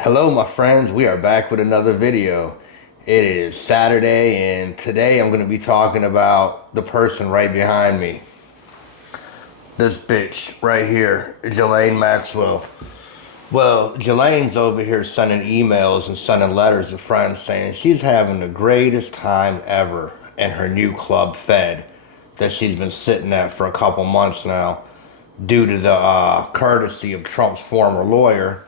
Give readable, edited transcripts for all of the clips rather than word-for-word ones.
Hello my friends, we are back with another video. It is Saturday and today I'm going to be talking about the person right behind me. This bitch right here, Ghislane Maxwell. Well, Ghislane's over here sending emails and sending letters to friends saying she's having the greatest time ever in her new club Fed that she's been sitting at for a couple months now due to the courtesy of Trump's former lawyer.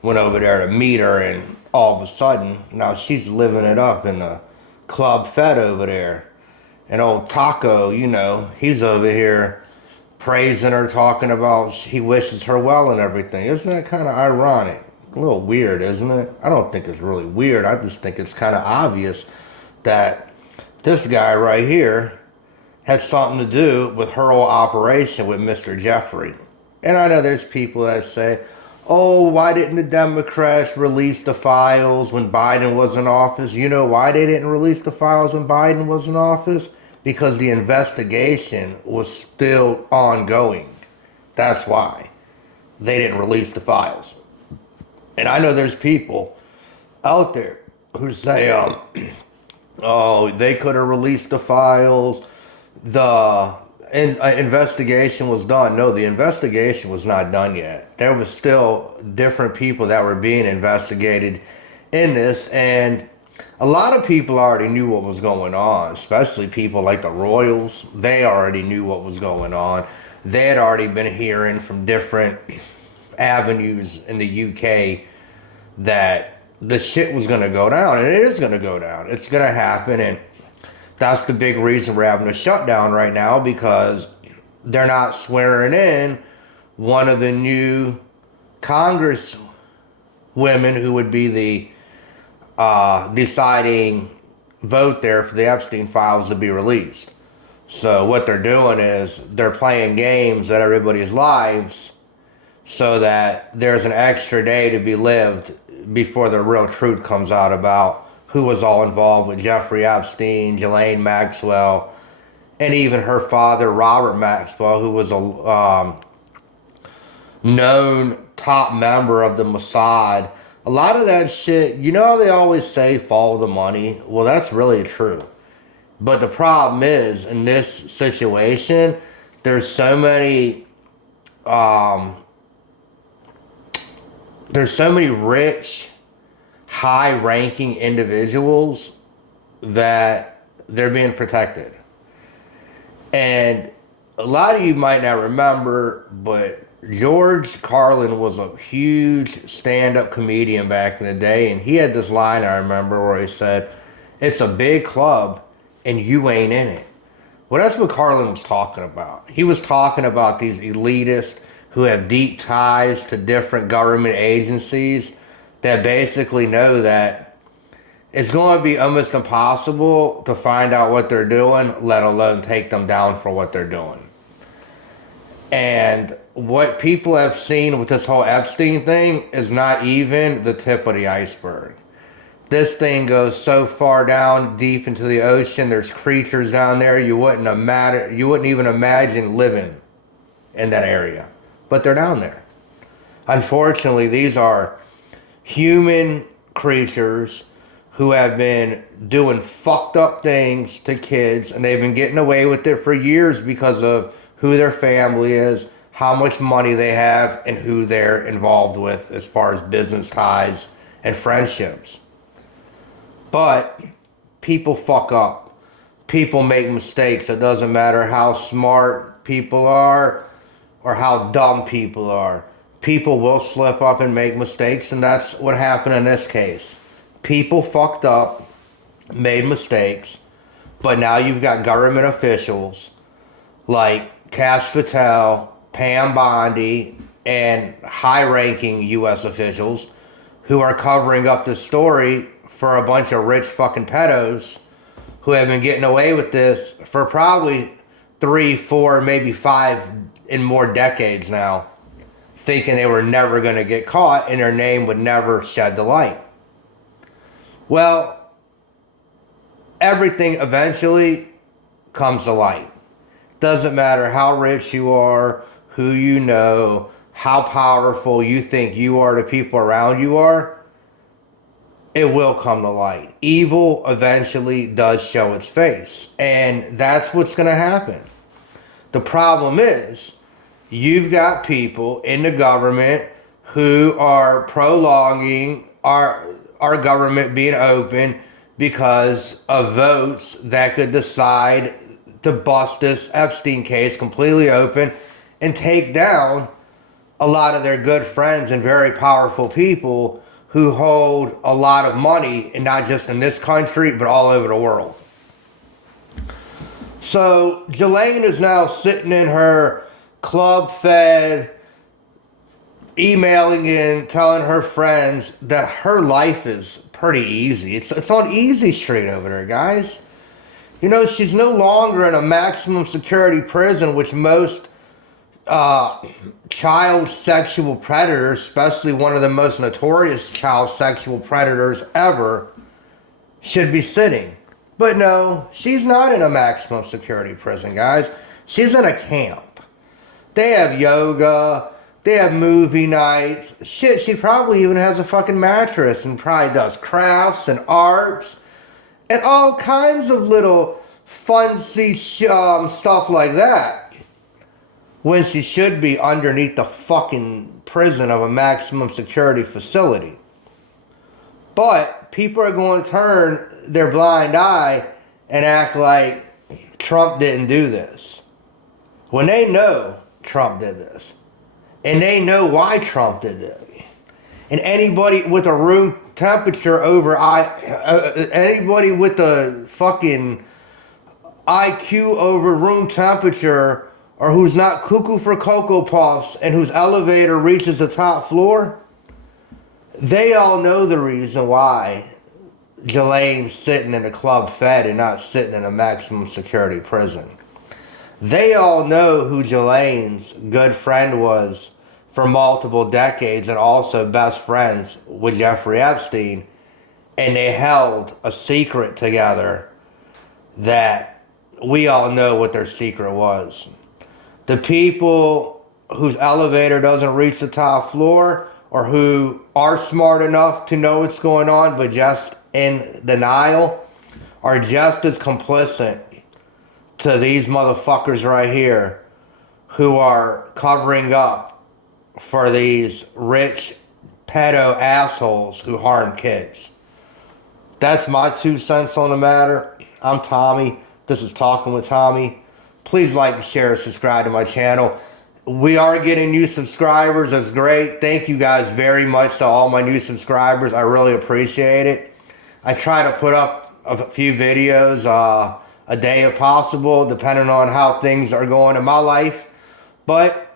Went over there to meet her, and all of a sudden, now she's living it up in the Club Fed over there. And old Taco, he's over here praising her, talking about he wishes her well and everything. Isn't that kind of ironic? A little weird, isn't it? I don't think it's really weird. I just think it's kind of obvious that this guy right here had something to do with her whole operation with Mr. Jeffrey. And I know there's people that say, oh, why didn't the Democrats release the files when Biden was in office? You know why they didn't release the files when Biden was in office? Because the investigation was still ongoing. That's why they didn't release the files. And I know there's people out there who say, oh, they could have released the files. The investigation was done. No, the investigation was not done yet. There was still different people that were being investigated in this, and a lot of people already knew what was going on, especially people like the Royals. They already knew what was going on. They had already been hearing from different avenues in the UK that the shit was going to go down, and it is going to go down. It's going to happen, and that's the big reason we're having a shutdown right now, because they're not swearing in one of the new Congress women who would be the deciding vote there for the Epstein files to be released. So what they're doing is they're playing games at everybody's lives so that there's an extra day to be lived before the real truth comes out about who was all involved with Jeffrey Epstein, Ghislaine Maxwell, and even her father, Robert Maxwell, who was a known top member of the Mossad. A lot of that shit, you know how they always say follow the money? Well, that's really true. But the problem is, in this situation, there's so many um, there's so many rich, high-ranking individuals that they're being protected. And a lot of you might not remember, but George Carlin was a huge stand-up comedian back in the day, and he had this line I remember where he said, "It's a big club, and you ain't in it." Well, that's what Carlin was talking about. He was talking about these elitists who have deep ties to different government agencies that basically know that it's going to be almost impossible to find out what they're doing, let alone take them down for what they're doing. And what people have seen with this whole Epstein thing is not even the tip of the iceberg. This thing goes so far down deep into the ocean. There's creatures down there you wouldn't even imagine living in that area. But they're down there. Unfortunately, these are human creatures who have been doing fucked up things to kids, and they've been getting away with it for years because of who their family is, how much money they have, and who they're involved with as far as business ties and friendships. But people fuck up. People make mistakes. It doesn't matter how smart people are or how dumb people are. People will slip up and make mistakes, and that's what happened in this case. People fucked up, made mistakes, but now you've got government officials like Kash Patel, Pam Bondi, and high-ranking U.S. officials who are covering up this story for a bunch of rich fucking pedos who have been getting away with this for probably 3, 4, maybe 5 and more decades now, thinking they were never going to get caught and their name would never shed the light. Well, everything eventually comes to light. Doesn't matter how rich you are, who you know, how powerful you think you are to people around you are, it will come to light. Evil eventually does show its face, and that's what's going to happen. The problem is, you've got people in the government who are prolonging our government being open because of votes that could decide to bust this Epstein case completely open and take down a lot of their good friends and very powerful people who hold a lot of money, and not just in this country, but all over the world. So Ghislane is now sitting in her club fed, emailing in, telling her friends that her life is pretty easy. It's on easy street over there, guys. You know, she's no longer in a maximum security prison, which most child sexual predators, especially one of the most notorious child sexual predators ever, should be sitting. But no, she's not in a maximum security prison, guys. She's in a camp. They have yoga. They have movie nights. Shit, she probably even has a fucking mattress and probably does crafts and arts and all kinds of little funsy stuff like that, when she should be underneath the fucking prison of a maximum security facility. But people are going to turn their blind eye and act like Trump didn't do this, when they know Trump did this. And they know why Trump did it. And anybody with a room temperature over anybody with the fucking IQ over room temperature, or who's not cuckoo for Cocoa Puffs and whose elevator reaches the top floor, they all know the reason why Ghislane's sitting in a club fed and not sitting in a maximum security prison. They all know who Ghislane's good friend was for multiple decades, and also best friends with Jeffrey Epstein, and they held a secret together that we all know what their secret was. The people whose elevator doesn't reach the top floor, or who are smart enough to know what's going on but just in denial, are just as complicit to these motherfuckers right here who are covering up for these rich pedo assholes who harm kids. That's my 2 cents on the matter. I'm Tommy. This is Talking with Tommy. Please like, share, and subscribe to my channel. We are getting new subscribers. That's great. Thank you guys very much to all my new subscribers. I really appreciate it. I try to put up a few videos a day if possible, depending on how things are going in my life. But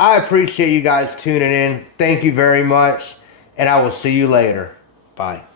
I appreciate you guys tuning in. Thank you very much, and I will see you later. Bye.